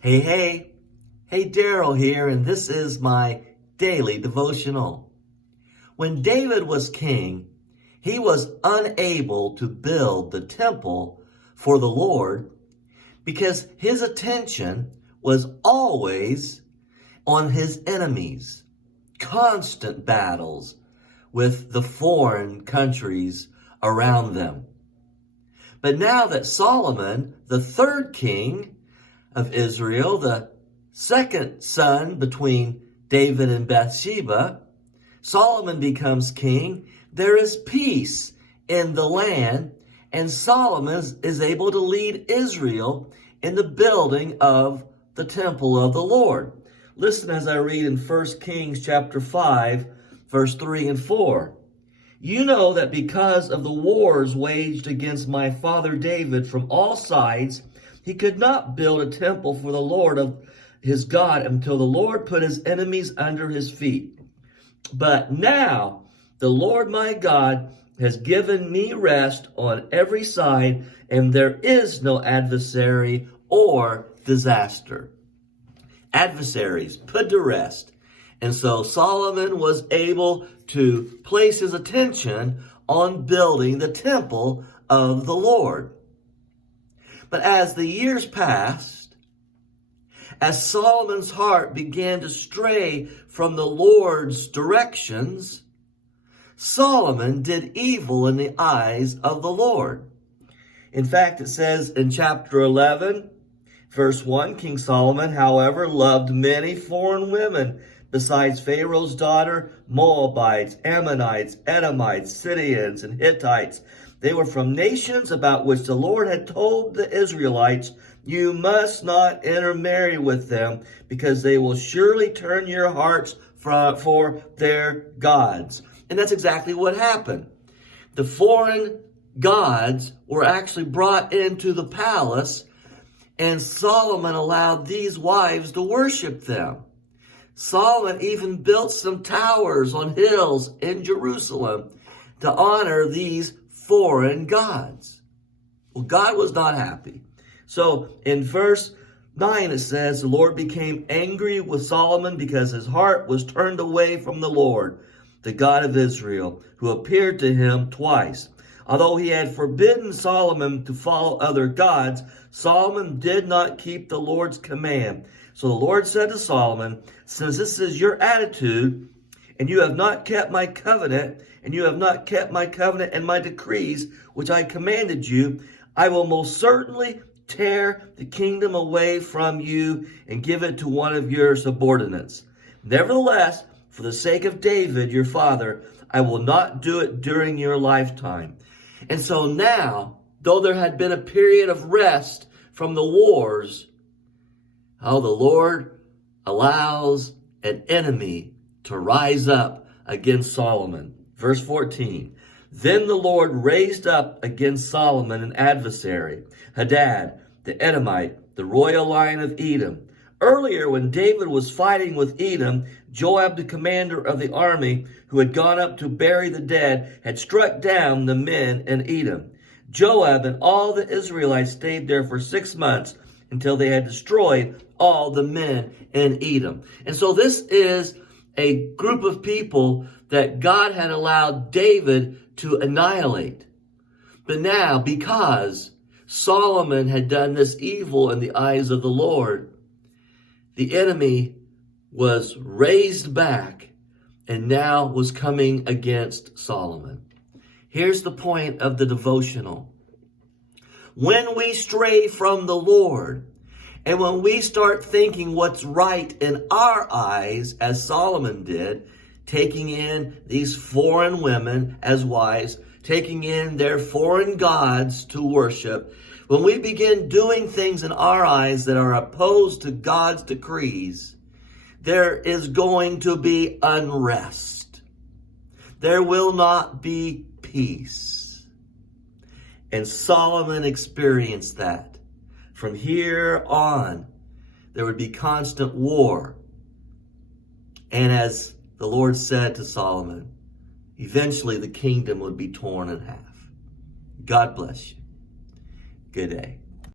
Hey, Daryl here, and this is my daily devotional. When David was king, he was unable to build the temple for the Lord because his attention was always on his enemies, constant battles with the foreign countries around them. But now that Solomon, the third king of Israel, the second son between David and Bathsheba, Solomon becomes king. There is peace in the land, and Solomon is able to lead Israel in the building of the temple of the Lord. Listen as I read in 1 Kings chapter 5, verse 3 and 4. You know that because of the wars waged against my father David from all sides, he could not build a temple for the Lord of his God until the Lord put his enemies under his feet. But now the Lord my God has given me rest on every side, and there is no adversary or disaster. Adversaries put to rest. And so Solomon was able to place his attention on building the temple of the Lord. But as the years passed, as Solomon's heart began to stray from the Lord's directions, Solomon did evil in the eyes of the Lord. In fact, it says in chapter 11, verse 1, King Solomon, however, loved many foreign women besides Pharaoh's daughter, Moabites, Ammonites, Edomites, Syrians, and Hittites. They were from nations about which the Lord had told the Israelites, you must not intermarry with them, because they will surely turn your hearts for their gods. And that's exactly what happened. The foreign gods were actually brought into the palace, and Solomon allowed these wives to worship them. Solomon even built some towers on hills in Jerusalem to honor these foreign gods. Well, God was not happy. So in verse 9 it says, the Lord became angry with Solomon because his heart was turned away from the Lord, the God of Israel, who appeared to him twice. Although he had forbidden Solomon to follow other gods, Solomon did not keep the Lord's command. So the Lord said to Solomon, since this is your attitude, and you have not kept my covenant, and you have not kept my covenant and my decrees, which I commanded you, I will most certainly tear the kingdom away from you and give it to one of your subordinates. Nevertheless, for the sake of David, your father, I will not do it during your lifetime. And so now, though there had been a period of rest from the wars, the Lord allows an enemy to rise up against Solomon. Verse 14, then the Lord raised up against Solomon an adversary, Hadad, the Edomite, the royal line of Edom. Earlier, when David was fighting with Edom, Joab, the commander of the army, who had gone up to bury the dead, had struck down the men in Edom. Joab and all the Israelites stayed there for 6 months until they had destroyed all the men in Edom. And so this is a group of people that God had allowed David to annihilate. But now, because Solomon had done this evil in the eyes of the Lord, the enemy was raised back and now was coming against Solomon. Here's the point of the devotional. When we stray from the Lord, and when we start thinking what's right in our eyes, as Solomon did, taking in these foreign women as wives, taking in their foreign gods to worship, when we begin doing things in our eyes that are opposed to God's decrees, there is going to be unrest. There will not be peace. And Solomon experienced that. From here on, there would be constant war. And as the Lord said to Solomon, eventually the kingdom would be torn in half. God bless you. Good day.